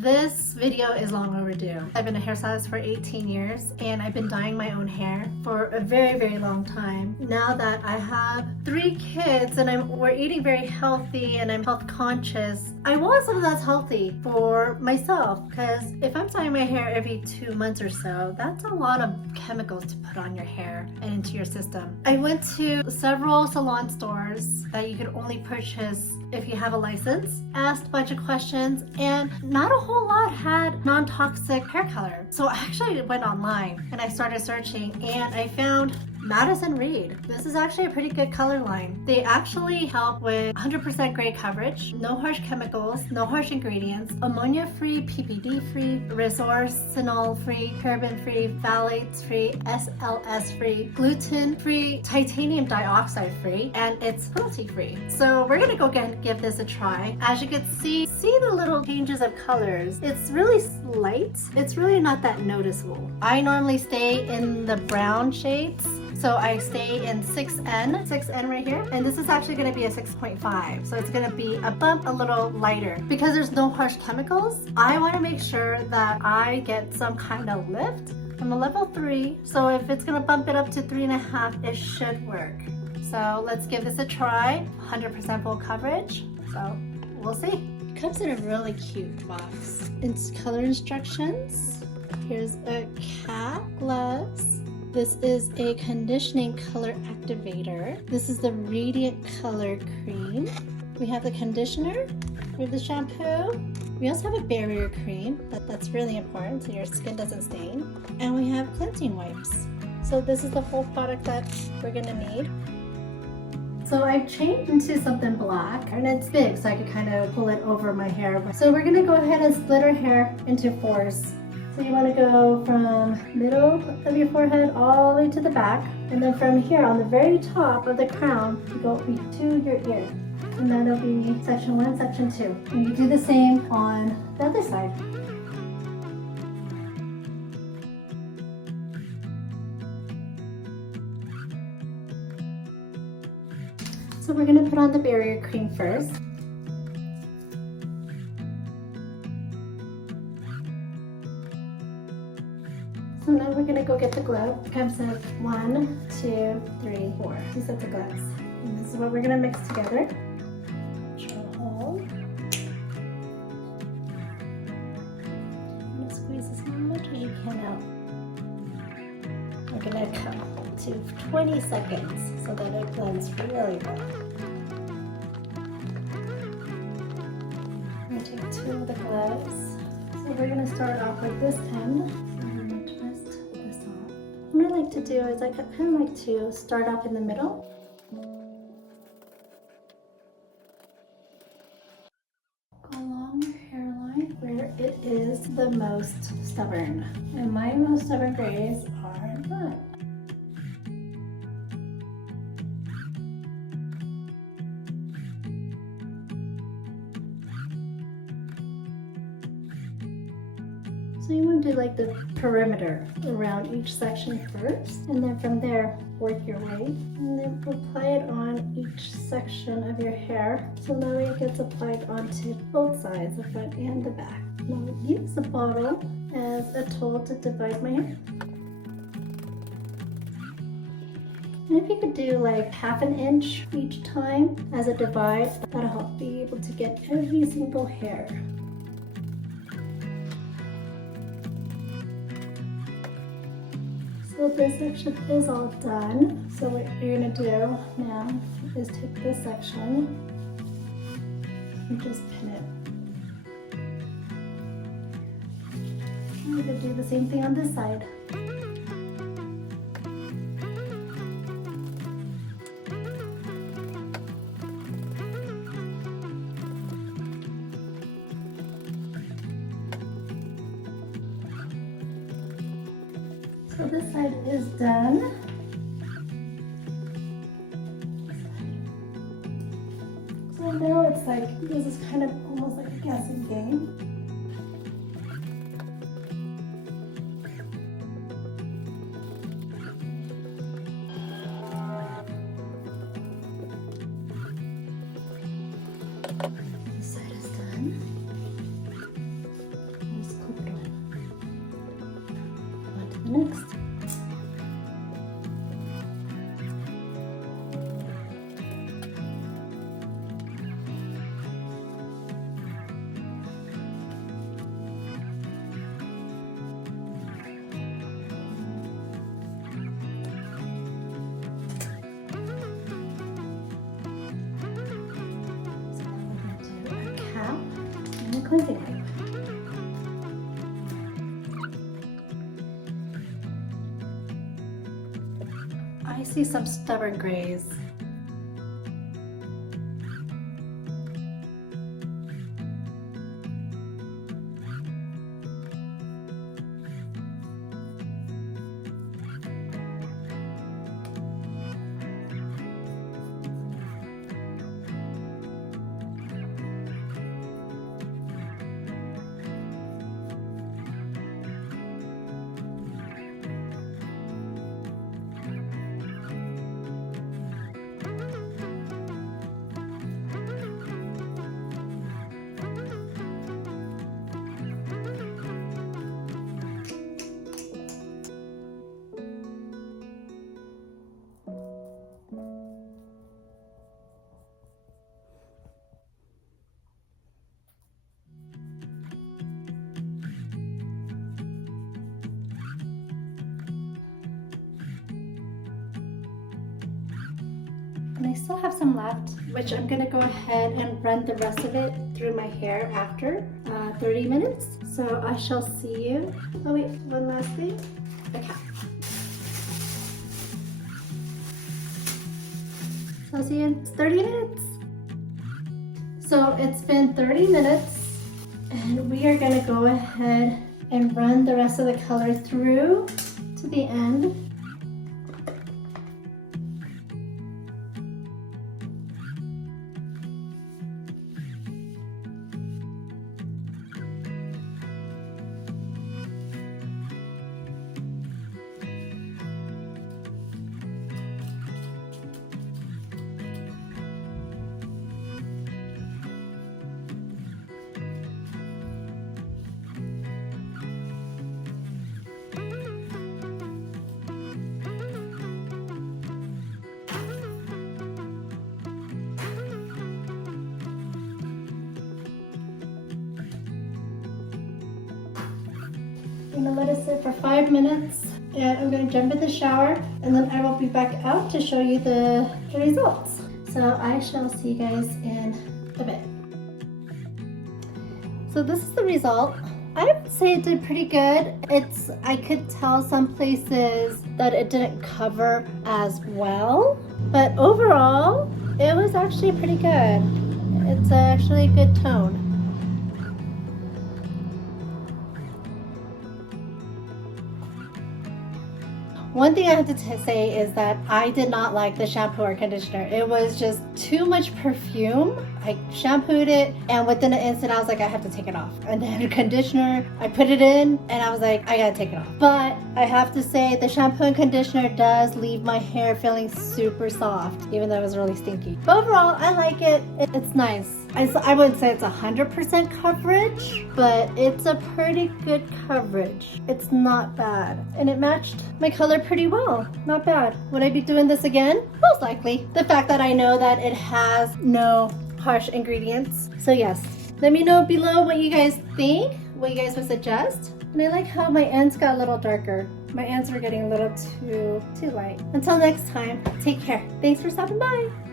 This video is long overdue. I've been a hairstylist for 18 years and I've been dyeing my own hair for a very long time. Now that I have 3 kids and we're eating very healthy and I'm health conscious, I want something that's healthy for myself, because if I'm dyeing my hair every 2 months or so, that's a lot of chemicals to put on your hair and into your system. I went to several salon stores that you could only purchase if you have a license, asked a bunch of questions, and not a whole lot had non-toxic hair color. So I actually went online and I started searching and I found Madison Reed. This is actually a pretty good color line. They actually help with 100% gray coverage, no harsh chemicals, no harsh ingredients, ammonia-free, PPD-free, resorcinol-free, paraben-free, phthalates-free, SLS-free, gluten-free, titanium dioxide-free, and it's cruelty-free. So we're gonna go give this a try. As you can see the little changes of colors. It's really slight. It's really not that noticeable. I normally stay in the brown shades. So I stay in 6N right here, and this is actually going to be a 6.5. So it's going to be a bump a little lighter. Because there's no harsh chemicals, I want to make sure that I get some kind of lift. I'm a level 3, so if it's going to bump it up to 3.5, it should work. So let's give this a try. 100% full coverage, so we'll see. It comes in a really cute box. It's color instructions. Here's a cap, gloves. This is a conditioning color activator. This is the Radiant Color Cream. We have the conditioner. We have the shampoo. We also have a barrier cream. That's really important so your skin doesn't stain. And we have cleansing wipes. So this is the whole product that we're gonna need. So I've changed into something black, and it's big so I can kind of pull it over my hair. So we're gonna go ahead and split our hair into 4s. So you want to go from middle of your forehead all the way to the back, and then from here on the very top of the crown, you go to your ear, and that'll be section 1, section 2. And you do the same on the other side. So we're going to put on the barrier cream first. So now we're gonna go get the glove. It comes in 1, 2, 3, 4. 2 sets of gloves. And this is what we're gonna mix together. Try to hold. I'm gonna squeeze as much as you can out. We're gonna come to 20 seconds so that it blends really well. I'm gonna take 2 of the gloves. So we're gonna start off with this end. What I like to do is I kind of like to start off in the middle. Go along your hairline where it is the most stubborn. And my most stubborn grays are none. So you want to do like the perimeter around each section first, and then from there work your way, and then apply it on each section of your hair so that way it gets applied onto both sides, the front and the back. Now use the bottle as a tool to divide my hair. And if you could do like 1/2 inch each time as a divide, that'll help be able to get every single hair. So this section is all done. So what you're gonna do now is take this section and just pin it. And we're gonna do the same thing on this side. So this side is done. So now it's like, this is kind of almost like a guessing game. This side is done. Next. And a cleansing wipe. I see some stubborn grays. And I still have some left, which I'm gonna go ahead and run the rest of it through my hair after 30 minutes. So I shall see you. Oh wait, one last thing. The cap. So I'll see you in 30 minutes. So it's been 30 minutes and we are gonna go ahead and run the rest of the color through to the end. I'm gonna let it sit for 5 minutes and I'm gonna jump in the shower and then I will be back out to show you the results. So I shall see you guys in a bit. So this is the result. I would say it did pretty good. I could tell some places that it didn't cover as well, but overall it was actually pretty good. It's actually a good tone. One thing I have to say is that I did not like the shampoo or conditioner. It was just too much perfume. I shampooed it and within an instant I was like, I have to take it off. And then conditioner, I put it in and I was like, I gotta take it off. But I have to say the shampoo and conditioner does leave my hair feeling super soft, even though it was really stinky. But overall, I like it. It's nice. I wouldn't say it's 100% coverage, but it's a pretty good coverage. It's not bad. And it matched my color pretty well. Not bad. Would I be doing this again? Most likely. The fact that I know that it has no harsh ingredients. So yes, let me know below what you guys think, what you guys would suggest. And I like how my ends got a little darker. My ends were getting a little too light. Until next time, take care. Thanks for stopping by.